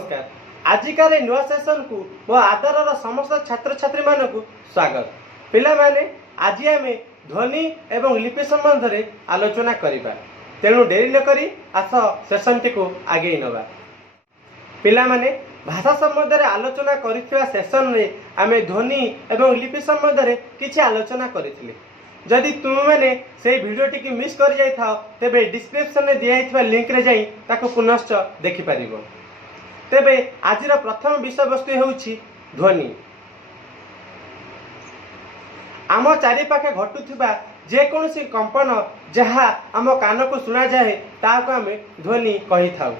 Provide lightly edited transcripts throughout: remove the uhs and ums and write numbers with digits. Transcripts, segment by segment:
नमस्कार। आजिकार नुआ सेसन को मो आदर समस्त छात्र छात्री मान स्वागत। पिला माने आज आम ध्वनि एवं लिपि संबंध में आलोचना करिबा। तेणु डेरी न करी आस सेसन टी को आगे नवा। पिला माने भाषा संबंध में आलोचना करिथिबा सेसन रे आमे ध्वनि एवं लिपि संबंध में किछि आलोचना करिथिले। जदि तुम मैंने से भिडियोटी की मिस कर जाई थाओ तेबे डिस्क्रिप्शन में दिया हितबा लिंक रे जाई ताको पुनश्च देखि परिबो। तेबे आजिर प्रथम विषय वस्तु हेउछि ध्वनि। आम चारि पाखे घटुथिबा जे कोनोसी कंपन जहा आम कान को सुना जाए ताको आमे ध्वनि कहि थाउ।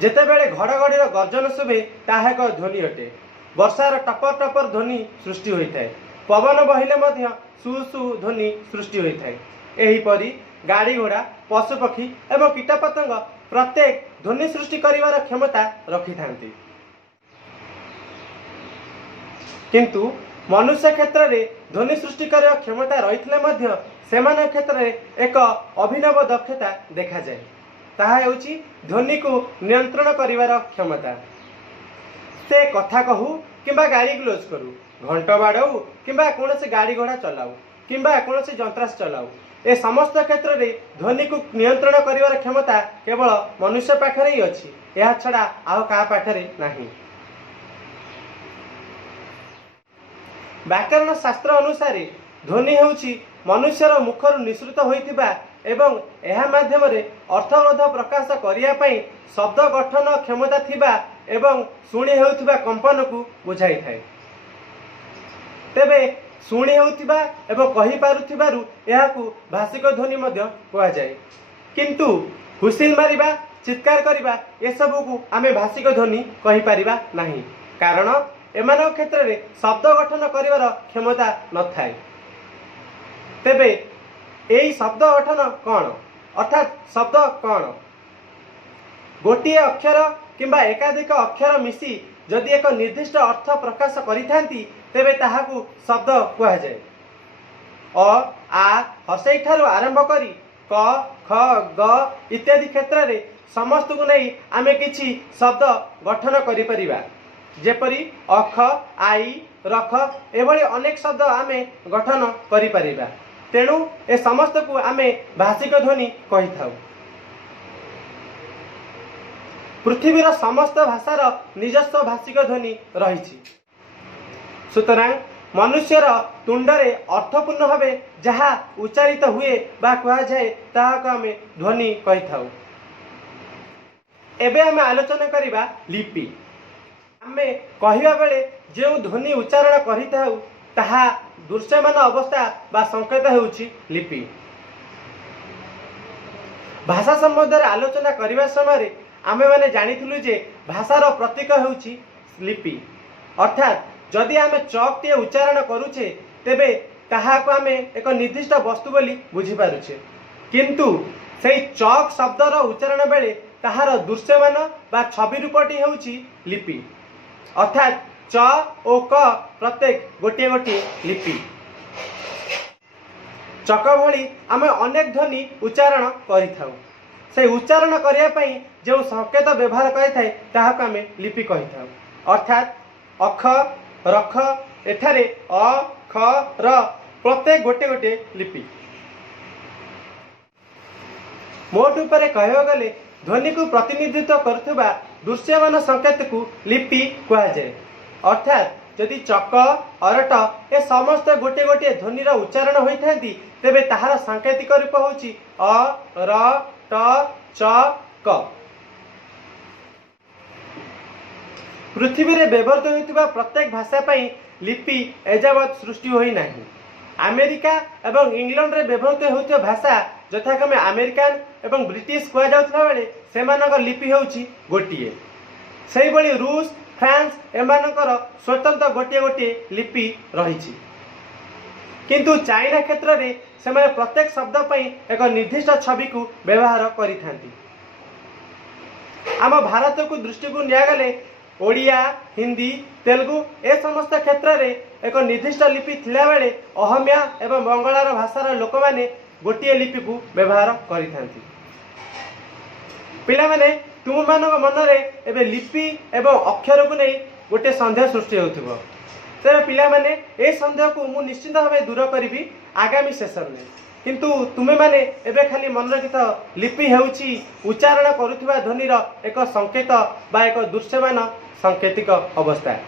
जेतेबेले घड़घड़ीर गर्जन शुभे ताहा एक ध्वनि अटे। वर्षार टपर टपर ध्वनि सृष्टि होइथाय। पवन बहिले मध्य सु सु ध्वनि सृष्टि होइथाय। एहीपरि गाड़ी घोड़ा पशुपक्षी एवं कीटपतंग प्रत्येक ध्वनि सृष्टि करिवार क्षमता रखिथांती। किंतु मनुष्य क्षेत्र में ध्वनि सृष्टि करिवार क्षमता रहितले मध्य सेमान क्षेत्र में एक अभिनव दक्षता देखा जाए। ताहा हेउछि ध्वनि को नियंत्रण करिवार क्षमता। से कथा कहू किंबा गाड़ी ग्लोज करू, घंट बाड़ाऊ किंबा कौन गाड़ी घोड़ा चलाऊ किंबा कौन जंत्रास चलाऊ, ए समस्त क्षेत्र में ध्वनि को नियंत्रण करिवार क्षमता केवल मनुष्य पाखरे ही अछि। यह छड़ा आउ का पाखरे नाही। व्याकरण शास्त्र अनुसार ध्वनि हेउछि मनुष्यर मुखर निसृत होइतिबा एवं एहा माध्यम रे अर्थबोध प्रकाश करिया पई शब्द गठन क्षमता थिबा एवं शुणी हेउतिबा कंपन को बुझाई थाए। तेबे शुणी हेउतिबा एवं कहि पारुथिबारु एहाकु भाषिक ध्वनि मध्य कुआ जाए। किंतु हुसिल मारिबा चित्कार करिबा ए सबु को आमे भाषिक ध्वनि कहि पारिबा नाही, कारण एमान क्षेत्र रे शब्द गठन करिवार क्षमता न थाए। तेबे एई शब्द गठन कौन, अर्थात शब्द कौन? गोटिए अक्षर किंबा एकाधिक अक्षर मिसी जदि एक निर्दिष्ट अर्थ प्रकाश करिथांती तेबे ताहाकु शब्द कुआ जाए। अ आ हसई ठारू आरंभ करी क ख ग इत्यादि क्षेत्र रे समस्त को नहीं आमे किछि शब्द गठन करि परिबा। जेपरि अख आई रख एभली अनेक शब्द आमे गठन करि परिबा। तेणु ए समस्त को आमे भाषिक ध्वनि कहि थाउ। पृथ्वीर समस्त भाषार निजस्व भाषिक ध्वनि रही। सुतरां मनुष्यर तुंडरे अर्थपूर्ण भावे जहा उच्चारित हुए बा कहा जाए ताहाको आमे ध्वनि कहि थाउ। एबे आमे आलोचना करिबा लिपि। आमे कहिबा बेले जे ध्वनि उच्चारण करि थाउ ताहा दृश्यमान अवस्था बा संकेत हेउछि लिपि। भाषा संबंध में आलोचना करने समय आमे माने जानिथिलु जे भाषार प्रतीक हेउछि लिपि। अर्थात जदि आमे चक टे उच्चारण करूछे तेबे ताहाको आमे एक निर्दिष्ट वस्तु बोली बुझी पारुछे। किंतु सेई चक शब्दर उच्चारण बेले ताहार दृश्यमान बा छवि रूपटी हेउछि लिपि। अर्थात च ओ क प्रत्येक गोटे गोटे लिपि। चक भली आमे अनेक ध्वनि उच्चारण करिथाउ। से उच्चारण करिया पई जो संकेत व्यवहार करिथाय ताहाको आमे लिपि कहिथाउ। अर्थात अख रख एठारे अ ख र प्रत्येक गोटे गोटे लिपि। मोट उपरे कहवा गले ध्वनि को प्रतिनिधित्व करुवा दृश्यमान संकेत को लिपि कहा जाए। अर्थात जदि चक अरट ए समस्त गोटे गोटे ध्वनिर उच्चारण होता तेबे ताहार सांकेतिक रूप होछि अ र ट च क। पृथ्वी रे व्यवहृत होइतिबा प्रत्येक भाषा पई लिपि एजावत सृष्टि होई नाही। अमेरिका एवं इंग्लैंड रे व्यवहृत होइतिबा भाषा यथाक्रमे अमेरिकान एवं ब्रिटिश कुआ जाउथला बेले सेमानक लिपि होउछि गोटिए। सेहि भली रूस फ्रांस एमानकर स्वतंत्र गोटे गोटे लिपि रहिछि। किंतु चाइना क्षेत्र में सेमाने प्रत्येक शब्द पई एक निर्दिष्ट छवि को व्यवहार करिथांती। आम भारत को दृष्टि को नियागले ओडिया हिंदी तेलुगु ए समस्त क्षेत्र में एक निर्दिष्ट लिपि थिला बेले अहमिया एवं बंगालार भाषार लोक माने गोटे लिपि को व्यवहार करिथांती। पिला माने तुम मान मनरे एबे लिपि एवं अक्षर को नहीं गोटे सन्देह सृष्टि होथिबो। तेरे पिला माने ए सन्देह को मु निश्चित भाव दूर करी आगामी सेशन में। किंतु तुमे माने एबे खाली मन रखिथ लिपि हेउची उच्चारण करुथिबा ध्वनिर एक संकेत बा एक दृश्यमान सांकेतिक अवस्था।